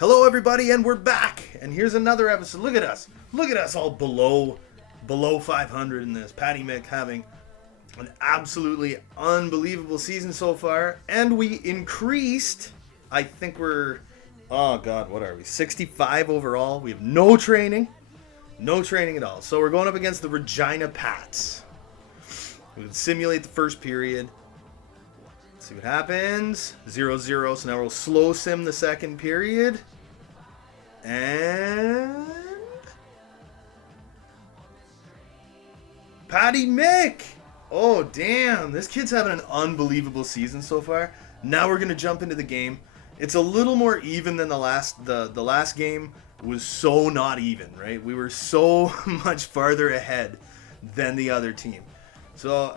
Hello, everybody, and we're back. And here's another episode. Look at us. Look at us all below 500 in this. Patty Mick having an absolutely unbelievable season so far. And we increased, I think we're, oh God, what are we? 65 overall. We have no training. No training at all. So we're going up against the Regina Pats. We can simulate the first period. See what happens. 0-0. So now we'll slow sim the second period. And Patty Mick. Oh, damn. This kid's having an unbelievable season so far. Now we're going to jump into the game. It's a little more even than the last game was so not even, right? We were so much farther ahead than the other team. So,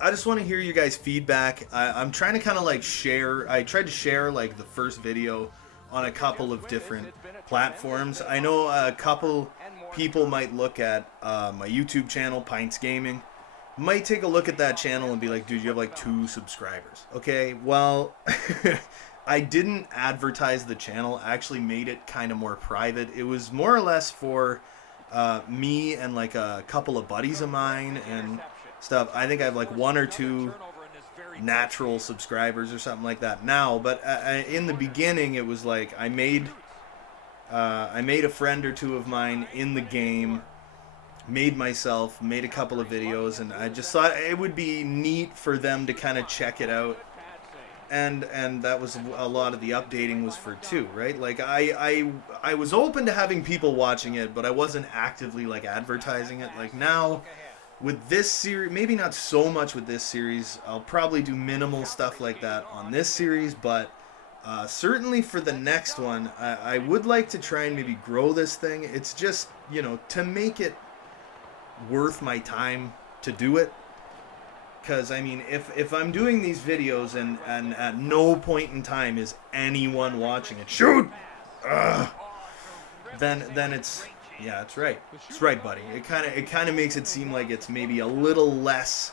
I just want to hear you guys' feedback. I'm trying to kind of like share. I tried to share like the first video on a couple of different platforms. I know a couple people might look at my YouTube channel, Pints Gaming, might take a look at that channel and be like, dude, you have like 2 subscribers. Okay, well, I didn't advertise the channel. I actually made it kind of more private. It was more or less for me and like a couple of buddies of mine and stuff. I think I have like 1 or 2 natural subscribers or something like that now, but in the beginning it was like I made a friend or 2 of mine in the game, made a couple of videos, and I just thought it would be neat for them to kind of check it out, and that was a lot of the updating was for 2, right? Like I was open to having people watching it, but I wasn't actively like advertising it. Like now with this series, maybe not so much with this series. I'll probably do minimal stuff like that on this series, but certainly for the next one, I would like to try and maybe grow this thing. It's just, you know, to make it worth my time to do it. Because, I mean, if I'm doing these videos and at no point in time is anyone watching it, shoot! Then it's... Yeah, that's right. It's right, buddy. It kind of makes it seem like it's maybe a little less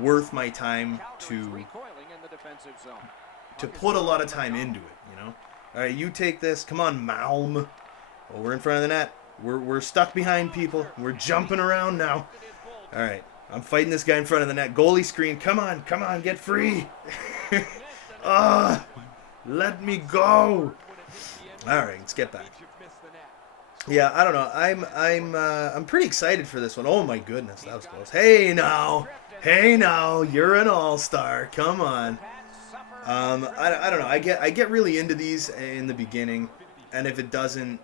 worth my time to put a lot of time into it, you know? All right, you take this. Come on, Malm. Oh, we're in front of the net. We're stuck behind people. We're jumping around now. All right, I'm fighting this guy in front of the net. Goalie screen. Come on, get free. Let me go. All right, let's get back. Yeah, I don't know. I'm pretty excited for this one. Oh my goodness, that was close. Hey now, you're an all-star. Come on. I don't know. I get really into these in the beginning, and if it doesn't,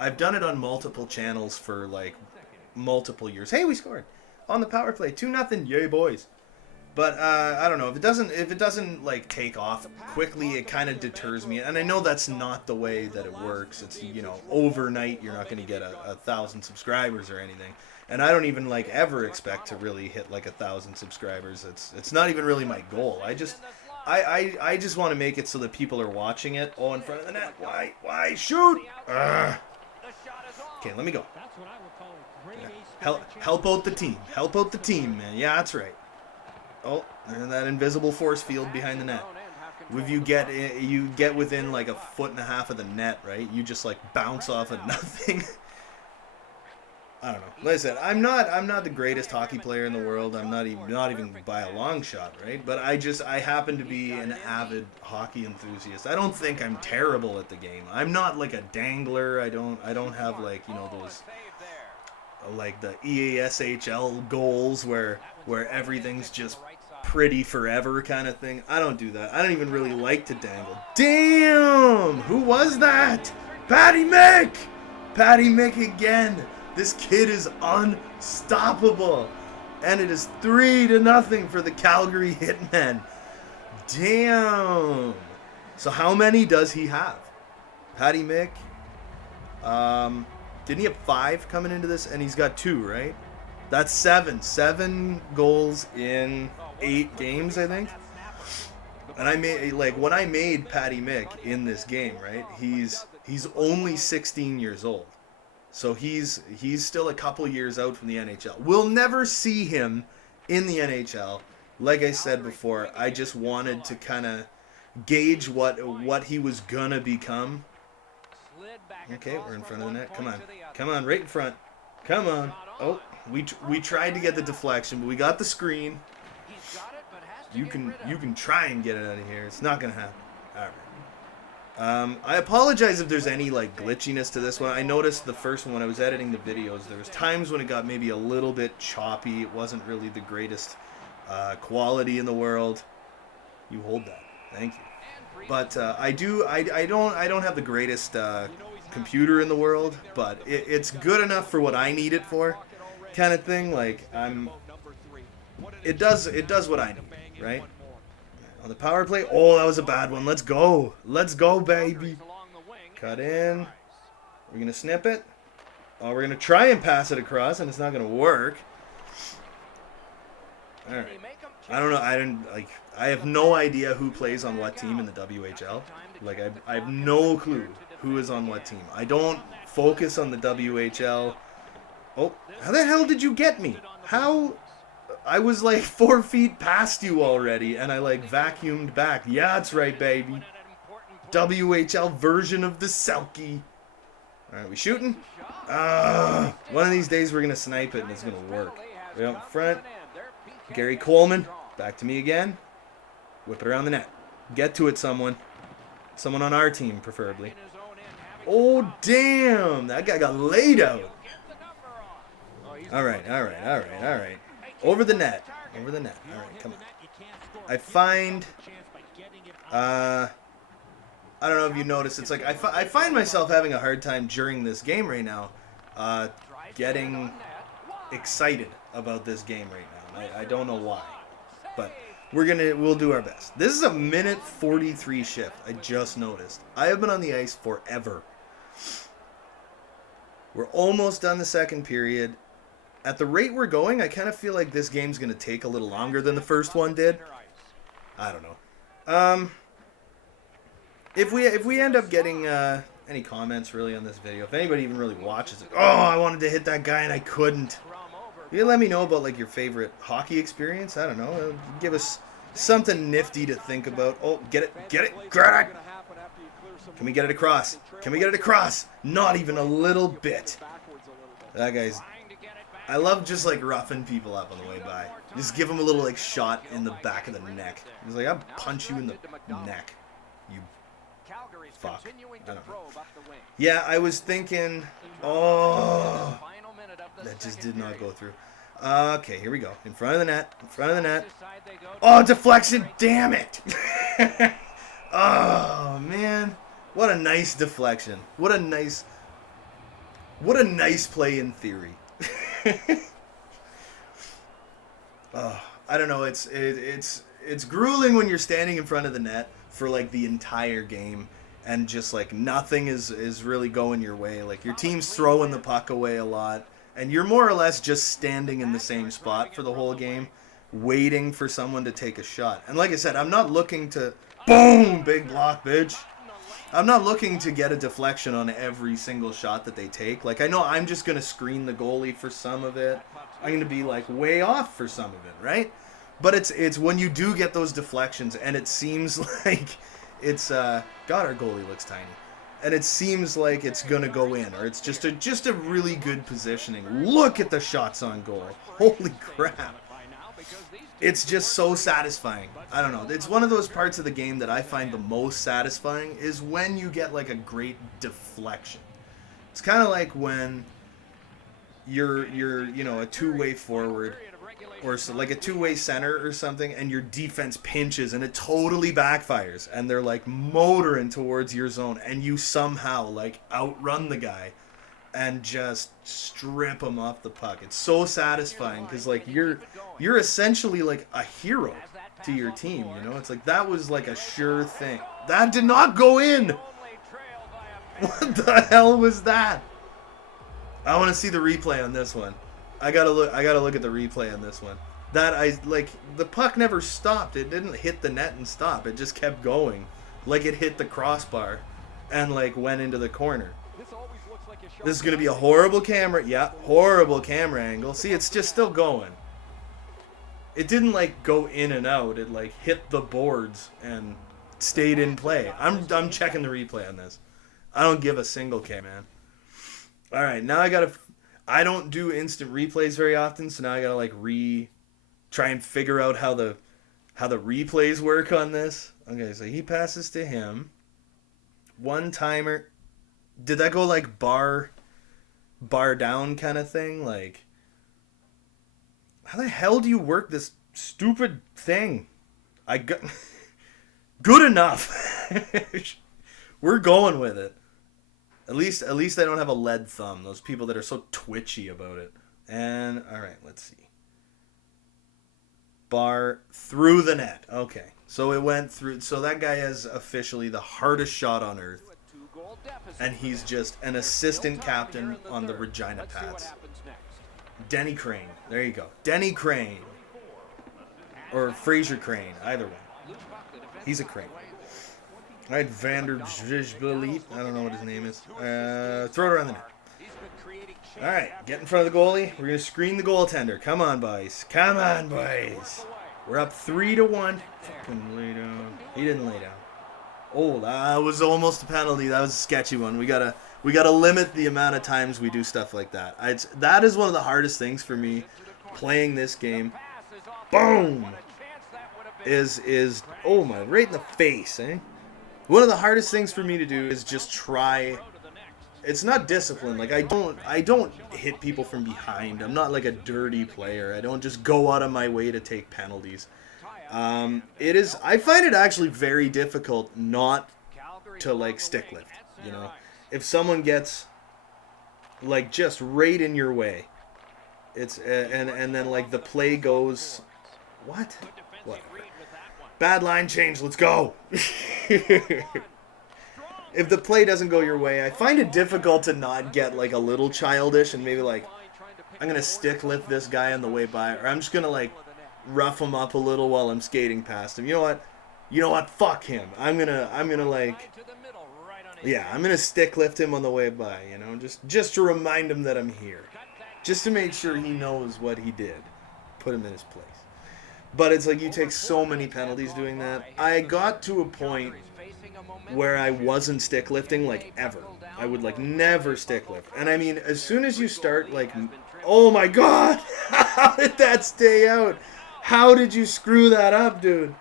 I've done it on multiple channels for like multiple years. Hey, we scored on the power play, 2-0. Yay, boys. But I don't know, if it doesn't like take off quickly, it kind of deters me. And I know that's not the way that it works. It's, you know, overnight you're not going to get 1,000 subscribers or anything. And I don't even like ever expect to really hit like 1,000 subscribers. It's not even really my goal. I just want to make it so that people are watching it. Oh, in front of the net. Why shoot? Okay, let me go. Yeah. Help out the team, man. Yeah, that's right. Oh, and that invisible force field behind the net. If you get within like 1.5 feet of the net, right? You just like bounce off of nothing. I don't know. Like I said, I'm not the greatest hockey player in the world. I'm not even by a long shot, right? But I happen to be an avid hockey enthusiast. I don't think I'm terrible at the game. I'm not like a dangler. I don't have like, you know, those like the EASHL goals where everything's just pretty forever kind of thing. I don't do that. I don't even really like to dangle. Damn! Who was that? Patty Mick! Patty Mick again. This kid is unstoppable. And it is 3-0 for the Calgary Hitmen. Damn! So how many does he have? Patty Mick? Didn't he have 5 coming into this? And he's got 2, right? That's 7. 7 goals in 8 games, I think. And I made, like, when I made Patty Mick in this game, right? He's only 16 years old. So he's still a couple years out from the NHL. We'll never see him in the NHL. Like I said before, I just wanted to kind of gauge what he was gonna become. Okay, we're in front of the net. Come on, right in front. Come on. Oh, we tried to get the deflection, but we got the screen. You can try and get it out of here. It's not gonna happen. All right. I apologize if there's any like glitchiness to this one. I noticed the first one when I was editing the videos, there was times when it got maybe a little bit choppy. It wasn't really the greatest quality in the world. You hold that. Thank you. But I don't have the greatest computer in the world, but it's good enough for what I need it for, kind of thing. Like it does what I need, right? On the power play, oh, that was a bad one. Let's go, baby. Cut in. We're gonna snip it. Oh, we're gonna try and pass it across, and it's not gonna work. All right. I don't know. I have no idea who plays on what team in the WHL. Like, I have no clue who is on what team. I don't focus on the WHL. Oh, how the hell did you get me? How? I was like 4 feet past you already, and I like vacuumed back. Yeah, that's right, baby. WHL version of the Selkie. All right, we shooting? One of these days we're gonna snipe it, and it's gonna work. Way up front. Gary Coleman, back to me again. Whip it around the net. Get to it, someone. Someone on our team, preferably. Oh, damn! That guy got laid out. All right. Over the net. All right, come on. I find... I don't know if you noticed. It's like I find myself having a hard time during this game right now getting excited about this game right now. I don't know why, but we'll do our best. This is a minute 43 shift. I just noticed. I have been on the ice forever. We're almost done the second period. At the rate we're going, I kind of feel like this game's going to take a little longer than the first one did. I don't know. If we end up getting any comments really on this video, if anybody even really watches it, oh, I wanted to hit that guy and I couldn't. You can let me know about like your favorite hockey experience. I don't know. Give us something nifty to think about. Oh, get it. Can we get it across? Not even a little bit. That guy's... I love just like roughing people up on the way by. Just give him a little like shot in the back of the neck. He's like, I'll punch you in the neck. You fuck. I don't know. Yeah, I was thinking, oh, that just did not go through. Okay, here we go. In front of the net. Oh, deflection. Damn it. Oh, man. What a nice deflection. What a nice play in theory. Oh, I don't know. It's grueling when you're standing in front of the net for like the entire game, and just like nothing is really going your way. Like your team's throwing the puck away a lot, and you're more or less just standing in the same spot for the whole game, waiting for someone to take a shot. And like I said, I'm not looking to boom, big block, bitch. I'm not looking to get a deflection on every single shot that they take. Like, I know I'm just going to screen the goalie for some of it. I'm going to be, like, way off for some of it, right? But it's when you do get those deflections, and it seems like it's, God, our goalie looks tiny. And it seems like it's going to go in, or it's just a really good positioning. Look at the shots on goal. Holy crap. It's just so satisfying. I don't know. It's one of those parts of the game that I find the most satisfying is when you get like a great deflection. It's kind of like when you're a two-way forward or so, like a two-way center or something, and your defense pinches and it totally backfires and they're like motoring towards your zone and you somehow like outrun the guy and just strip him off the puck. It's so satisfying because like you're essentially like a hero to your team, you know? It's like that was like a sure thing. That did not go in. What the hell was that? I want to see the replay on this one. I gotta look at the replay on this one. The puck never stopped. It didn't hit the net and stop. It just kept going. Like it hit the crossbar and like went into the corner. This is going to be a horrible camera. Yeah, horrible camera angle. See, it's just still going. It didn't, like, go in and out. It, like, hit the boards and stayed in play. I'm checking the replay on this. I don't give a single K, man. All right, now I don't do instant replays very often, so now I gotta like try and figure out how the replays work on this. Okay, so he passes to him. One timer. Did that go like bar down kind of thing? Like, how the hell do you work this stupid thing? I got good enough. We're going with it. At least I don't have a lead thumb. Those people that are so twitchy about it. And all right, let's see. Bar through the net. Okay, so it went through. So that guy has officially the hardest shot on earth, and he's just an assistant captain on the Regina Pats. Denny Crane. There you go. Denny Crane. Or Fraser Crane. Either one. He's a Crane. All right, Vander Zizbelit. I don't know what his name is. Throw it around the net. All right, get in front of the goalie. We're going to screen the goaltender. Come on, boys. Come on, boys. We're up 3-1. Fucking lay down. He didn't lay down. Oh, that was almost a penalty. That was a sketchy one. We gotta limit the amount of times we do stuff like that. That is one of the hardest things for me playing this game. Boom. Is oh my, right in the face, eh? One of the hardest things for me to do is just try. It's not discipline. Like I don't hit people from behind. I'm not like a dirty player. I don't just go out of my way to take penalties. I find it actually very difficult not to like stick lift. You know, if someone gets like just right in your way, it's and then like the play goes, what? Bad line change. Let's go. If the play doesn't go your way, I find it difficult to not get like a little childish and maybe like I'm gonna stick lift this guy on the way by, or I'm just gonna like rough him up a little while I'm skating past him. You know what? Fuck him. I'm gonna like, yeah, I'm gonna stick lift him on the way by. You know, just to remind him that I'm here, just to make sure he knows what he did. Put him in his place. But it's like you take so many penalties doing that. I got to a point where I wasn't stick lifting like ever. I would like never stick lift. And I mean, as soon as you start like, oh my god, how did that stay out? How did you screw that up, dude?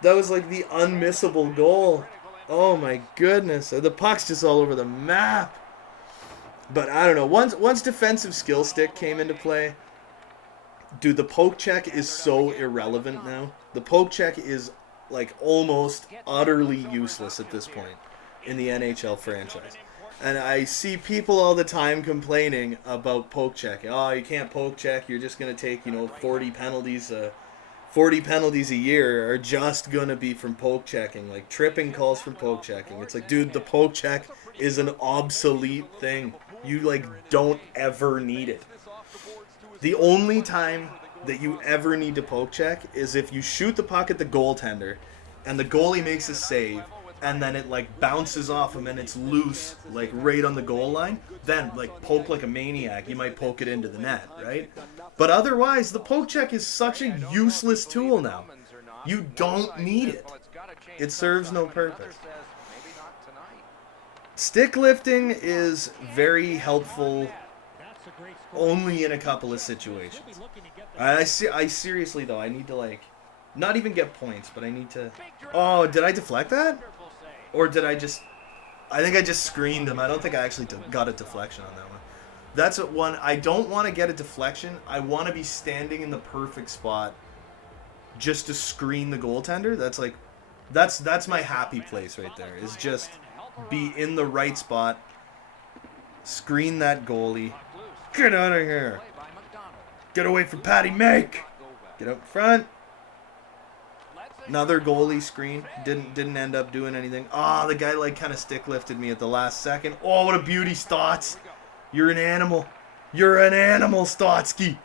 That was like the unmissable goal. Oh my goodness. The puck's just all over the map. But I don't know. Once defensive skill stick came into play, dude, the poke check is so irrelevant now. The poke check is like almost utterly useless at this point in the NHL franchise. And I see people all the time complaining about poke check. Oh, you can't poke check. You're just going to take, 40 penalties. 40 penalties a year are just going to be from poke checking. Like tripping calls from poke checking. It's like, dude, the poke check is an obsolete thing. You like don't ever need it. The only time that you ever need to poke check is if you shoot the puck at the goaltender and the goalie makes a save and then it like bounces off him and it's loose like right on the goal line, then like poke like a maniac. You might poke it into the net, right? But otherwise, the poke check is such a useless tool now. You don't need it. It serves no purpose. Stick lifting is very helpful only in a couple of situations. I seriously though, I need to like not even get points, but I need to. Oh, did I deflect that? Or did I just... I think I just screened him. I don't think I actually got a deflection on that one. That's one. I don't want to get a deflection. I want to be standing in the perfect spot just to screen the goaltender. That's like... That's my happy place right there. Is just be in the right spot. Screen that goalie. Get out of here. Get away from Patty Make. Get up front. Another goalie screen. Didn't end up doing anything. Oh, the guy like kind of stick lifted me at the last second. Oh, what a beauty, Stotts. You're an animal. You're an animal, Stotsky.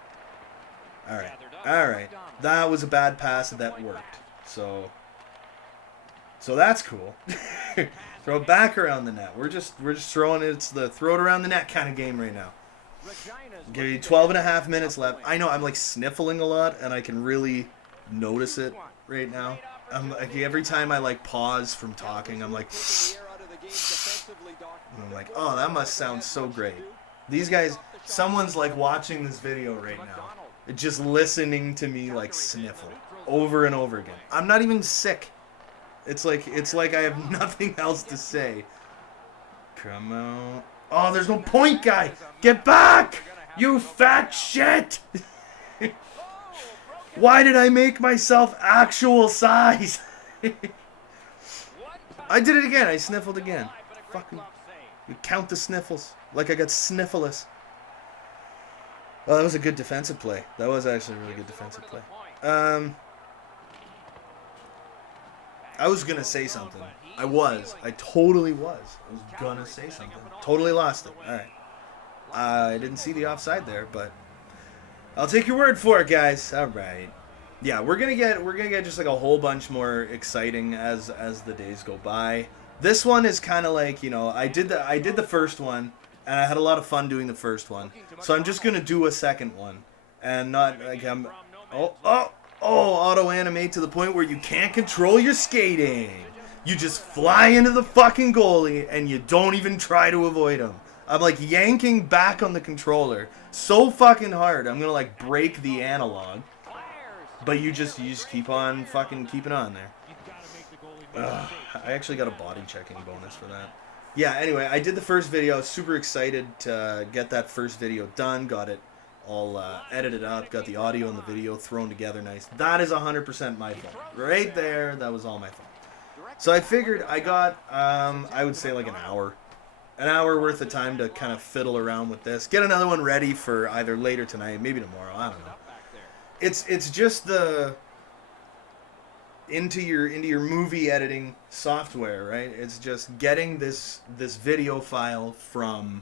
All right. That was a bad pass that worked. So that's cool. Throw it back around the net. We're just throwing it. It's the throw it around the net kind of game right now. Give you 12 and a half minutes left. I know I'm like sniffling a lot and I can really notice it right now. like, every time I like pause from talking, I'm like, oh, that must sound so great. These guys, someone's like watching this video right now, just listening to me like sniffle over and over again. I'm not even sick. It's like I have nothing else to say. Come on. Oh, there's no point, guy. Get back, you fat shit. Why did I make myself actual size? I did it again. I sniffled again. Fucking. You count the sniffles like I got sniffles. Well, that was a good defensive play. That was actually a really good defensive play. I was gonna say something. I totally was. I was gonna say something. Totally lost it. All right. I didn't see the offside there, but I'll take your word for it, guys. All right. Yeah, we're gonna get just like a whole bunch more exciting as the days go by. This one is kind of like, you know, I did the first one, and I had a lot of fun doing the first one. So I'm just gonna do a second one, and not like auto animate to the point where you can't control your skating. You just fly into the fucking goalie, and you don't even try to avoid him. I'm like yanking back on the controller so fucking hard, I'm gonna like break the analog. But you just keep on fucking keeping on there. Ugh, I actually got a body checking bonus for that. Yeah, anyway, I did the first video. I was super excited to get that first video done. Got it all edited up. Got the audio and the video thrown together nice. That is 100% my fault. Right there, that was all my fault. So I figured I got, I would say like an hour worth of time to kind of fiddle around with this. Get another one ready for either later tonight, maybe tomorrow, I don't know. It's just the into your movie editing software, right? It's just getting this video file from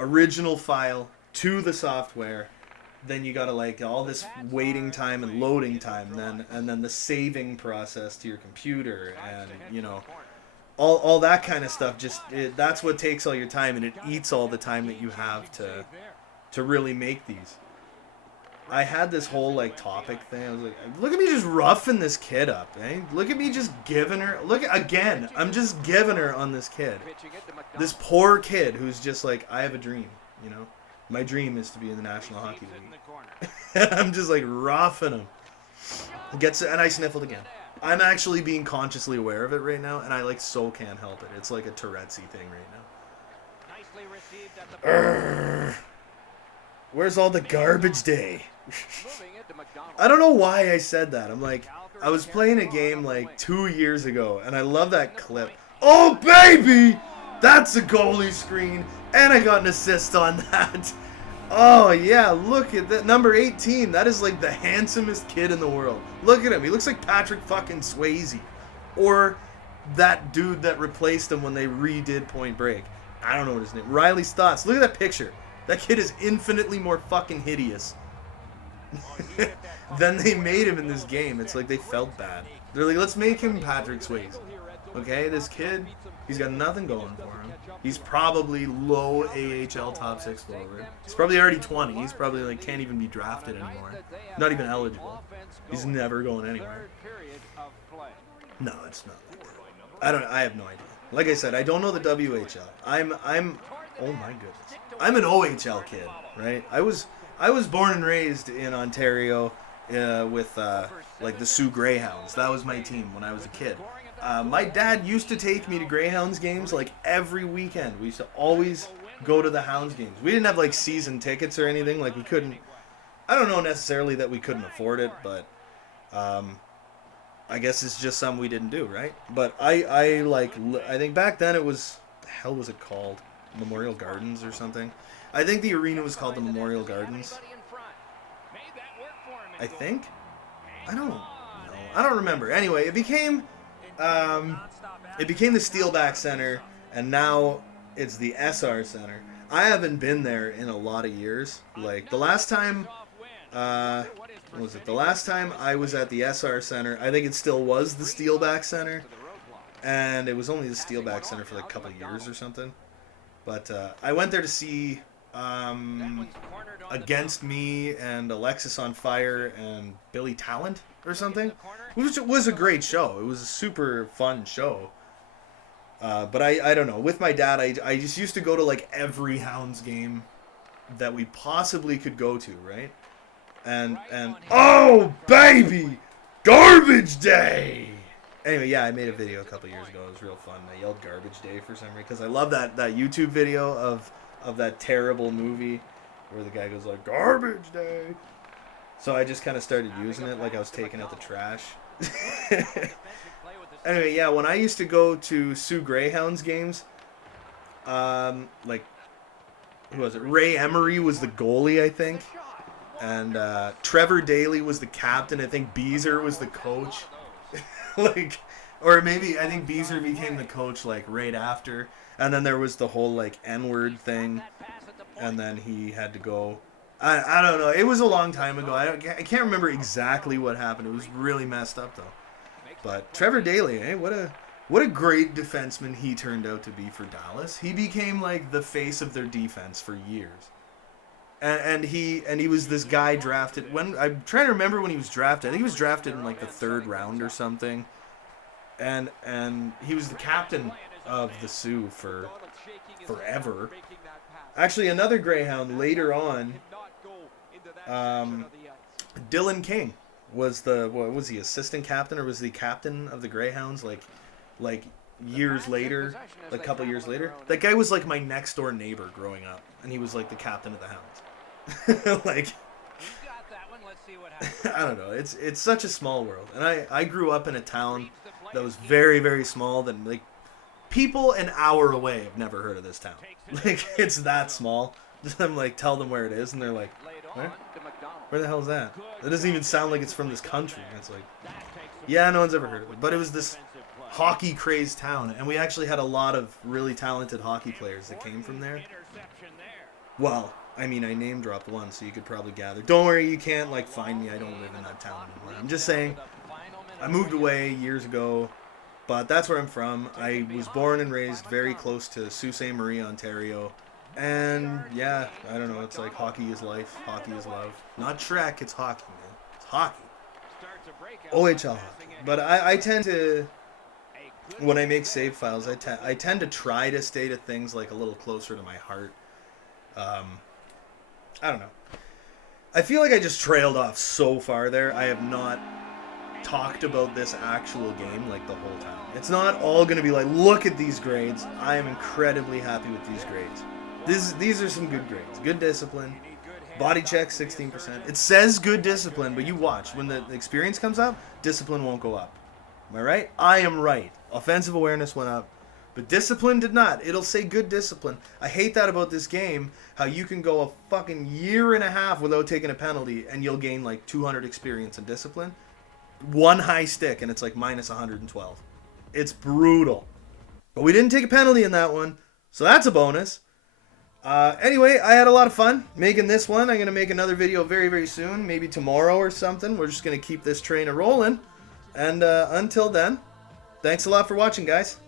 original file to the software. Then you gotta like all this waiting time and loading time, and then the saving process to your computer, and you know all that kind of stuff. That's what takes all your time, and it eats all the time that you have to really make these. I had this whole like topic thing. I was like, look at me just roughing this kid up, eh? Look at me just giving her. I'm just giving her on this kid. This poor kid who's just like, I have a dream, you know. My dream is to be in the National Hockey League. And I'm just like roughing him. And I sniffled again. I'm actually being consciously aware of it right now, and I like so can't help it. It's like a Tourette's thing right now. Where's all the garbage day? I don't know why I said that. I'm like, I was playing a game like 2 years ago, and I love that clip. Oh, baby! That's a goalie screen, and I got an assist on that. Oh, yeah, look at that. Number 18, that is like the handsomest kid in the world. Look at him. He looks like Patrick fucking Swayze. Or that dude that replaced him when they redid Point Break. I don't know what his name is. Riley Stotts. Look at that picture. That kid is infinitely more fucking hideous than they made him in this game. It's like they felt bad. They're like, let's make him Patrick Swayze. Okay, this kid, he's got nothing going for him. He's probably low AHL top 6 forward. He's probably already 20. He's probably like can't even be drafted anymore. Not even eligible. He's never going anywhere. No, it's not like that. I have no idea. Like I said, I don't know the WHL. I'm oh my goodness. I'm an OHL kid, right? I was born and raised in Ontario with like the Sioux Greyhounds. That was my team when I was a kid. My dad used to take me to Greyhounds games like every weekend. We used to always go to the Hounds games. We didn't have like season tickets or anything. Like we couldn't. I don't know necessarily that we couldn't afford it, but I guess it's just something we didn't do, right? But I think back then it was, the hell was it called? Memorial Gardens or something. I think the arena was called the Memorial Gardens. I think. I don't know. I don't remember. Anyway, it became the Steelback Center, and now it's the SR Center. I haven't been there in a lot of years. Like the last time, what was it? The last time I was at the SR Center, I think it still was the Steelback Center, and it was only the Steelback Center for like a couple of years or something. But I went there to see Against Me and Alexis on Fire and Billy Talent or something, which was a great show. It was a super fun show. But I don't know. With my dad, I just used to go to like every Hounds game that we possibly could go to, right? And oh baby, garbage day. Anyway, yeah, I made a video a couple years ago. It was real fun. I yelled garbage day for some reason because I love that YouTube video of that terrible movie where the guy goes like garbage day. So I just kind of started using it like I was taking out the trash. Anyway, yeah, when I used to go to Sioux Greyhounds games, like, who was it? Ray Emery was the goalie, I think. And Trevor Daly was the captain. I think Beezer was the coach. Like, or maybe I think Beezer became the coach like right after. And then there was the whole like N-word thing. And then he had to go. I don't know. It was a long time ago. I can't remember exactly what happened. It was really messed up though. But Trevor Daly, what a great defenseman he turned out to be for Dallas. He became like the face of their defense for years. And he was this guy drafted when I'm trying to remember when he was drafted. I think he was drafted in like the 3rd round or something. And he was the captain of the Sioux for forever. Actually, another Greyhound later on, Dylan King was what was he, assistant captain or was he captain of the Greyhounds like years later, like a couple years later. That guy was like my next door neighbor growing up, and he was like the captain of the Hounds. Like, I don't know. It's such a small world, and I grew up in a town that was very, very small. That like people an hour away have never heard of this town. Like, it's that small. I'm like, tell them where it is, and they're like, where the hell is that? It doesn't even sound like it's from this country. And it's like, yeah, no one's ever heard of it. But it was this hockey crazed town, and we actually had a lot of really talented hockey players that came from there. Well, I mean, I name dropped one, so you could probably gather. Don't worry, you can't like find me. I don't live in that town anymore. I'm just saying, I moved away years ago, but that's where I'm from. I was born and raised very close to Sault Ste. Marie, Ontario. And yeah, I don't know, it's like hockey is life, hockey is love. Not Shrek, it's hockey, man. It's hockey. OHL hockey. But I tend to, when I make save files, I tend to try to stay to things like a little closer to my heart. I don't know. I feel like I just trailed off so far there. I have not talked about this actual game like the whole time. It's not all going to be like, look at these grades. I am incredibly happy with these grades. These are some good grades. Good discipline. Body check, 16%. It says good discipline, but you watch. When the experience comes up, discipline won't go up. Am I right? I am right. Offensive awareness went up, but discipline did not. It'll say good discipline. I hate that about this game, how you can go a fucking year and a half without taking a penalty, and you'll gain like 200 experience and discipline. One high stick, and it's like minus 112. It's brutal. But we didn't take a penalty in that one, so that's a bonus. Anyway, I had a lot of fun making this one. I'm going to make another video very, very soon. Maybe tomorrow or something. We're just going to keep this train a-rolling. And until then, thanks a lot for watching, guys.